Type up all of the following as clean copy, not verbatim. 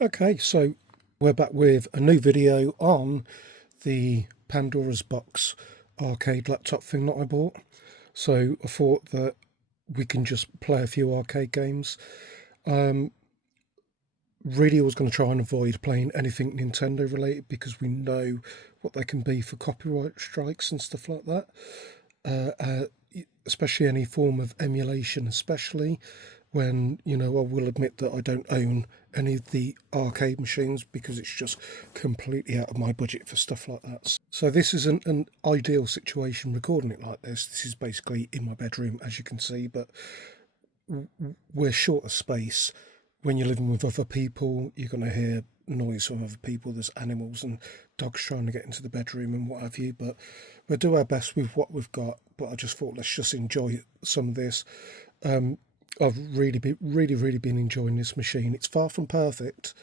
Okay, so we're back with a new video on the Pandora's Box arcade laptop thing that I bought. So I thought that we can just play a few arcade games. Really, I was going to try and avoid playing anything Nintendo related because we know what they can be for copyright strikes and stuff like that. Especially any form of emulation, especially when, I will admit that I don't own any of the arcade machines because it's just completely out of my budget for stuff like that. So this isn't an ideal situation recording it like this. This is basically in my bedroom, as you can see, but we're short of space. When you're living with other people, you're going to hear noise from other people. There's animals and dogs trying to get into the bedroom and what have you, but we'll do our best with what we've got. But I just thought let's just enjoy some of this. I've really been enjoying this machine. It's far from perfect,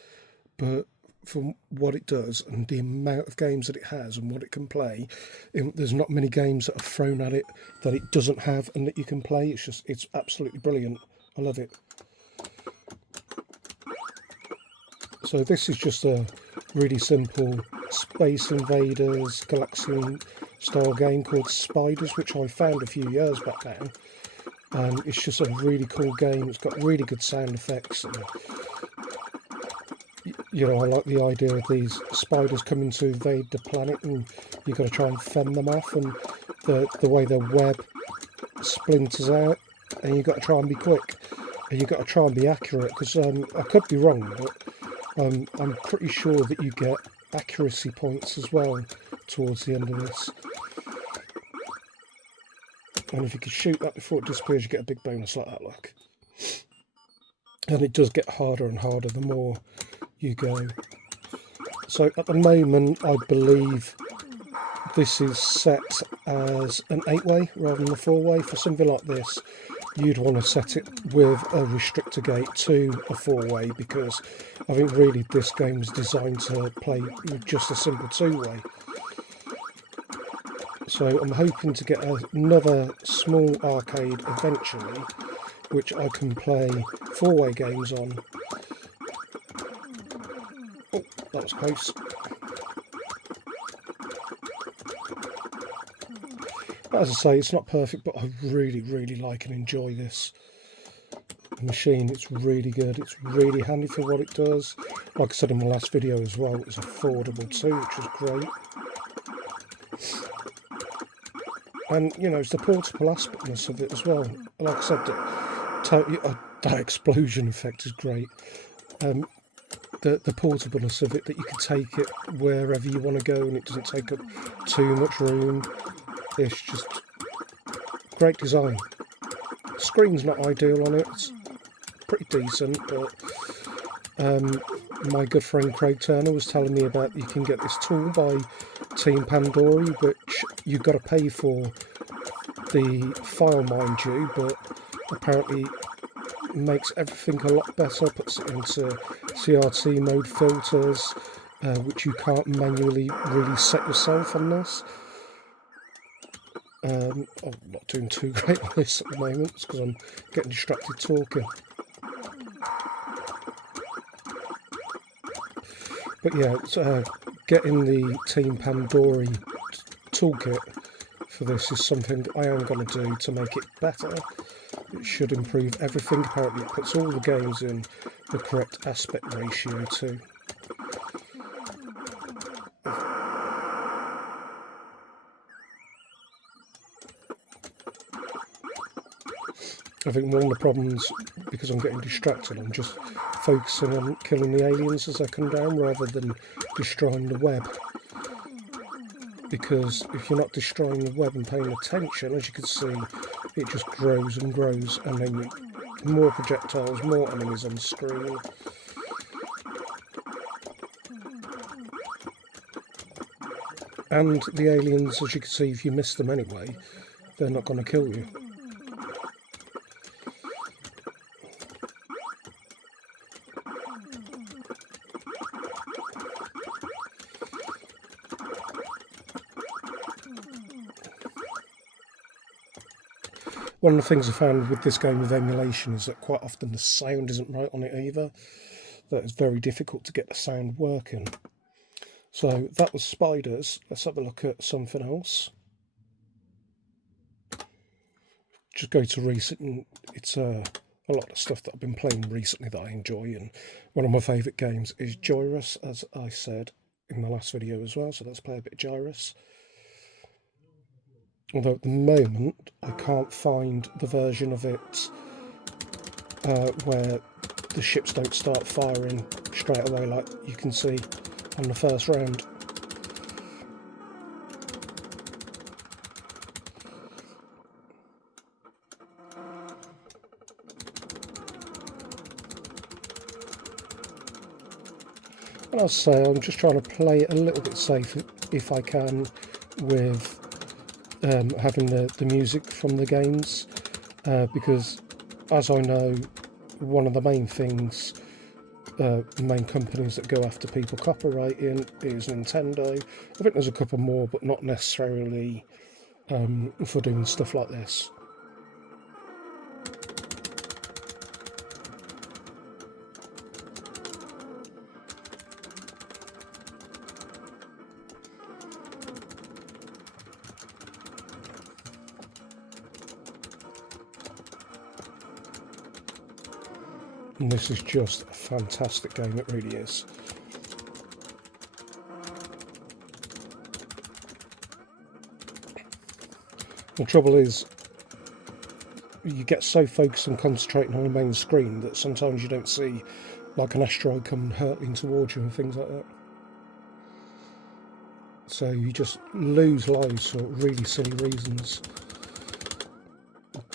but from what it does and the amount of games that it has and what it can play, there's not many games that are thrown at it that it doesn't have and that you can play. It's absolutely brilliant. I love it. So this is just a really simple Space Invaders Galaxian style game called Spiders, which I found a few years back now. And it's just a really cool game. It's got really good sound effects. And, I like the idea of these spiders coming to invade the planet and you've got to try and fend them off, and the way their web splinters out, and you've got to try and be quick. And you've got to try and be accurate, because I could be wrong, but I'm pretty sure that you get accuracy points as well towards the end of this. And if you can shoot that before it disappears, you get a big bonus like that, look. And it does get harder and harder the more you go. So at the moment, I believe this is set as an 8-way rather than a 4-way. For something like this, you'd want to set it with a restrictor gate to a 4-way, because I think really this game is designed to play with just a simple 2-way. So I'm hoping to get another small arcade eventually, which I can play 4-way games on. Oh, that was close. But as I say, it's not perfect, but I really like and enjoy this machine. It's really good. It's really handy for what it does. Like I said in my last video as well, it's affordable too, which was great. And, it's the portable aspectness of it as well. Like I said, that explosion effect is great. The portableness of it, that you can take it wherever you want to go and it doesn't take up too much room. It's just great design. The screen's not ideal on it. It's pretty decent, but my good friend Craig Turner was telling me about you can get this tool by Team Pandora, which you've got to pay for the file, mind you, but apparently makes everything a lot better, puts it into CRT mode filters, which you can't manually really set yourself on this. I'm not doing too great on this at the moment because I'm getting distracted talking. But yeah, getting the Team Pandora toolkit for this is something I am going to do to make it better. It should improve everything. Apparently it puts all the games in the correct aspect ratio too. I think one of the problems, because I'm getting distracted, I'm just focusing on killing the aliens as they come down rather than destroying the web. Because if you're not destroying the web and paying attention, as you can see, it just grows and grows, and then more projectiles, more enemies on the screen. And the aliens, as you can see, if you miss them anyway, they're not going to kill you. One of the things I found with this game of emulation is that quite often the sound isn't right on it either. that it's very difficult to get the sound working. So that was spiders. Let's have a look at something else. Just go to recent. It's a lot of stuff that I've been playing recently that I enjoy, and one of my favourite games is Gyrus, as I said in the last video as well. So let's play a bit of Gyrus. Although at the moment I can't find the version of it where the ships don't start firing straight away like you can see on the first round. And I'll say I'm just trying to play it a little bit safe if I can with having the music from the games, because as I know, one of the main things, the main companies that go after people copyrighting is Nintendo. I think there's a couple more, but not necessarily for doing stuff like this. And this is just a fantastic game, it really is. The trouble is, you get so focused on concentrating on the main screen that sometimes you don't see like an asteroid coming hurtling towards you and things like that. So you just lose lives for really silly reasons.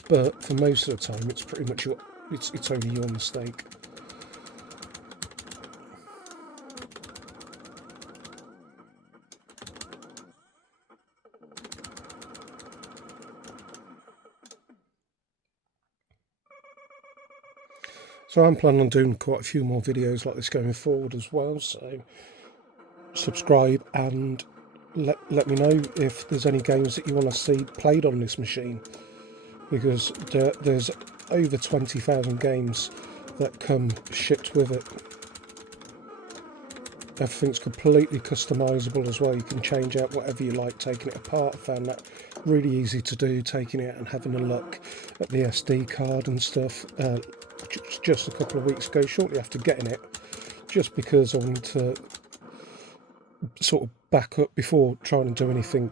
But for most of the time, it's pretty much it's only your mistake. So I'm planning on doing quite a few more videos like this going forward as well. So subscribe and let me know if there's any games that you want to see played on this machine, because there's over 20,000 games that come shipped with it. Everything's completely customizable as well. You can change out whatever you like taking it apart. I found that really easy to do, taking it and having a look at the SD card and stuff just a couple of weeks ago, shortly after getting it, just because I wanted to sort of back up before trying to do anything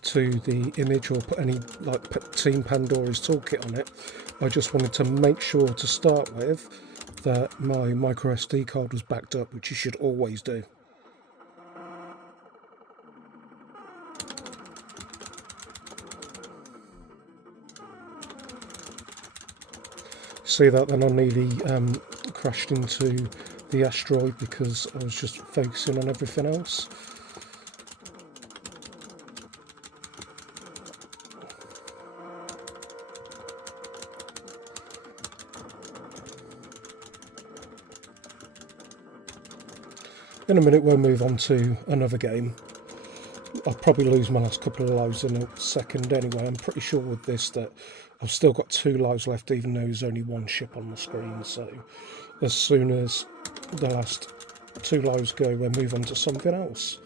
to the image or put any like Team Pandora's toolkit on it. I just wanted to make sure to start with that my micro SD card was backed up, which you should always do. See that then I nearly crashed into the asteroid because I was just focusing on everything else. In a minute we'll move on to another game. I'll probably lose my last couple of lives in a second anyway. I'm pretty sure with this that I've still got 2 lives left, even though there's only 1 ship on the screen. So as soon as the last 2 lives go, we'll move on to something else.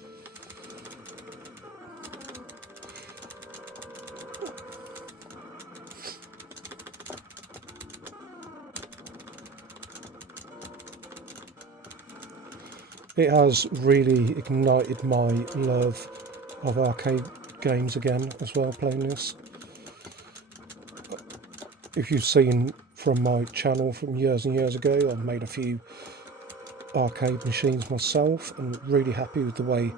It has really ignited my love of arcade games again as well, playing this. If you've seen from my channel from years and years ago, I've made a few arcade machines myself and really happy with the way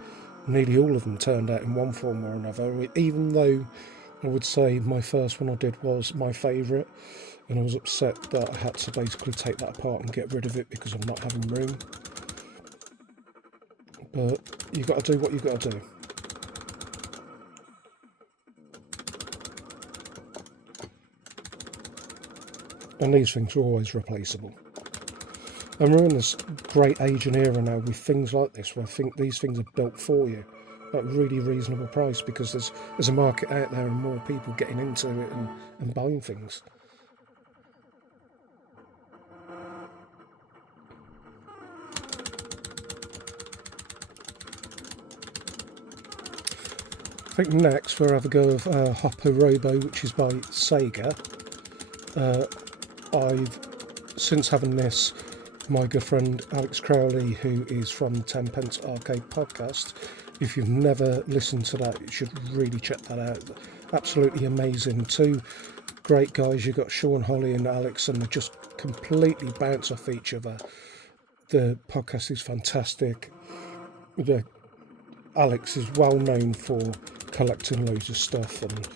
nearly all of them turned out in one form or another, even though I would say my first one I did was my favourite, and I was upset that I had to basically take that apart and get rid of it because of not having room. But you've got to do what you've got to do. And these things are always replaceable. And we're in this great age and era now with things like this, where I think these things are built for you at a really reasonable price, because there's a market out there and more people getting into it and buying things. think next we'll have a go of Robo, which is by Saga. I've, since having this, my good friend Alex Crowley, who is from the 10 Pence Arcade podcast, if you've never listened to that, you should really check that out. Absolutely amazing. Two great guys. You've got Sean, Holly and Alex, and they just completely bounce off each other. The podcast is fantastic. Alex is well known for collecting loads of stuff and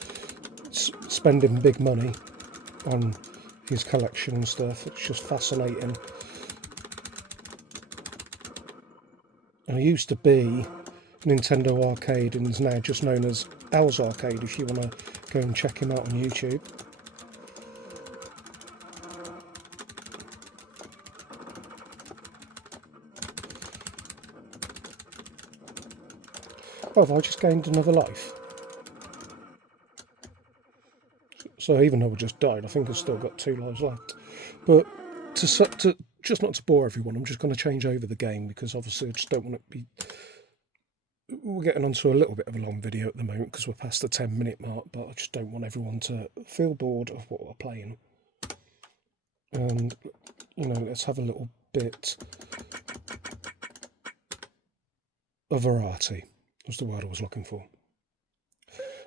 spending big money on his collection and stuff. It's just fascinating. And it used to be Nintendo Arcade and is now just known as Al's Arcade, if you want to go and check him out on YouTube. Oh, have I just gained another life? So even though I just died, I think I've still got 2 lives left. But to just not to bore everyone, I'm just going to change over the game, because obviously I just don't want it to be... We're getting onto a little bit of a long video at the moment because we're past the 10-minute mark, but I just don't want everyone to feel bored of what we're playing. And, you know, let's have a little bit of variety, was the word I was looking for.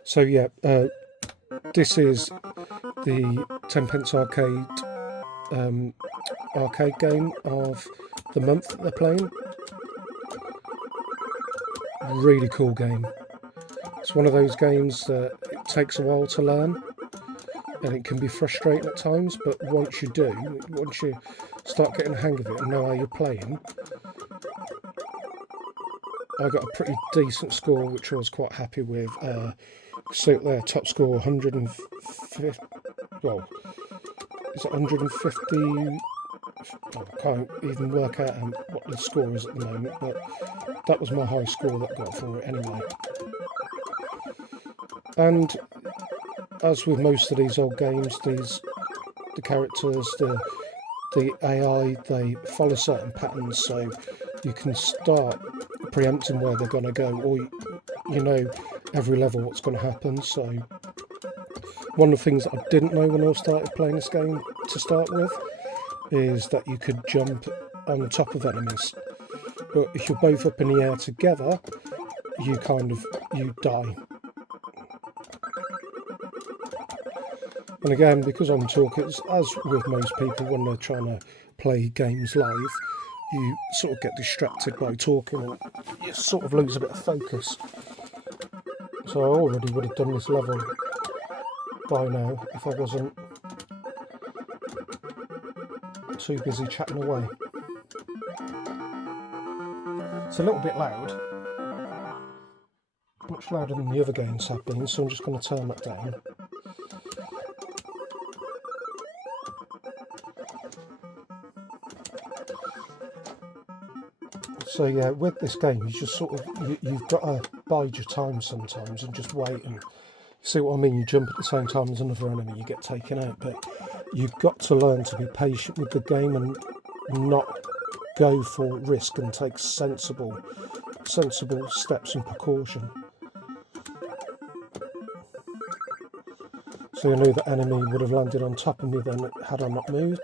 So yeah, this is the 10 Pence Arcade arcade game of the month that they're playing. Really cool game. It's one of those games that it takes a while to learn and it can be frustrating at times, but once you start getting the hang of it and know how you're playing, I got a pretty decent score, which I was quite happy with. So their top score 150, well, is it 150? I can't even work out what the score is at the moment, but that was my high score that I got for it anyway. And as with most of these old games, the characters, the AI, they follow certain patterns, so you can start preempting where they're going to go, or you know every level what's going to happen. So one of the things that I didn't know when I started playing this game to start with is that you could jump on top of enemies, but if you're both up in the air together, you die. And again, because I'm talking, as with most people when they're trying to play games live, you sort of get distracted by talking and you sort of lose a bit of focus. So I already would have done this level by now if I wasn't too busy chatting away. It's a little bit loud, much louder than the other games have been, so I'm just going to turn that down. So yeah, with this game, you just sort of, you've got to bide your time sometimes and just wait, and you see what I mean, you jump at the same time as another enemy, you get taken out, but you've got to learn to be patient with the game and not go for risk and take sensible steps and precaution. So I knew the enemy would have landed on top of me then had I not moved.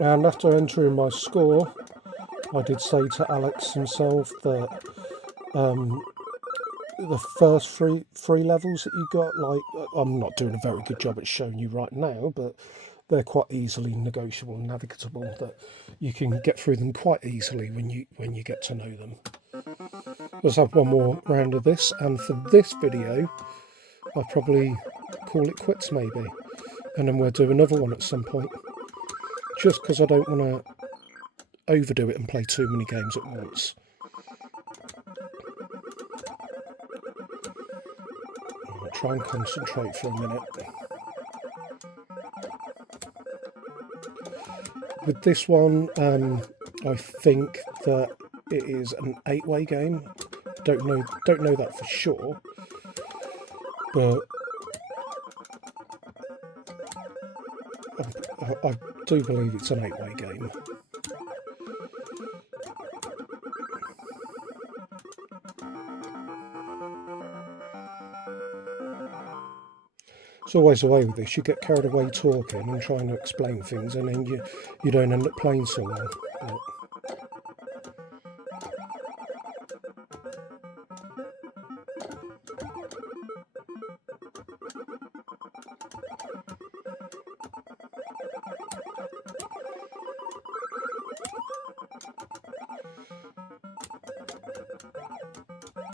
And after entering my score, I did say to Alex himself that the first three levels that you got, like, I'm not doing a very good job at showing you right now, but they're quite easily negotiable and navigable, that you can get through them quite easily when you get to know them. Let's have one more round of this, and for this video I'll probably call it quits maybe, and then we'll do another one at some point, just because I don't want to overdo it and play too many games at once. I'll try and concentrate for a minute. With this one, I think that it is an 8-way game. Don't know that for sure, but I do believe it's an 8-way game. It's always the way with this. You get carried away talking and trying to explain things, and then you don't end up playing so well.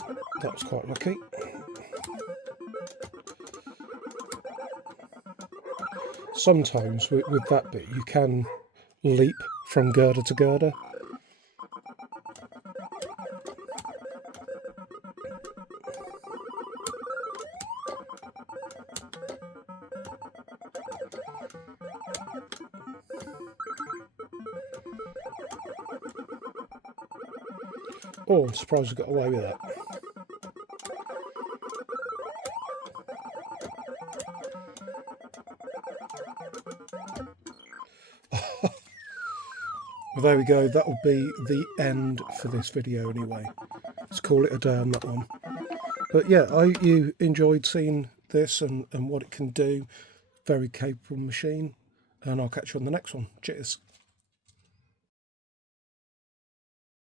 But that was quite lucky. Sometimes with that bit you can leap from girder to girder. Oh, I'm surprised we got away with that. Well, there we go. That will be the end for this video anyway. Let's call it a day on that one. But yeah, I hope you enjoyed seeing this and what it can do. Very capable machine. And I'll catch you on the next one. Cheers.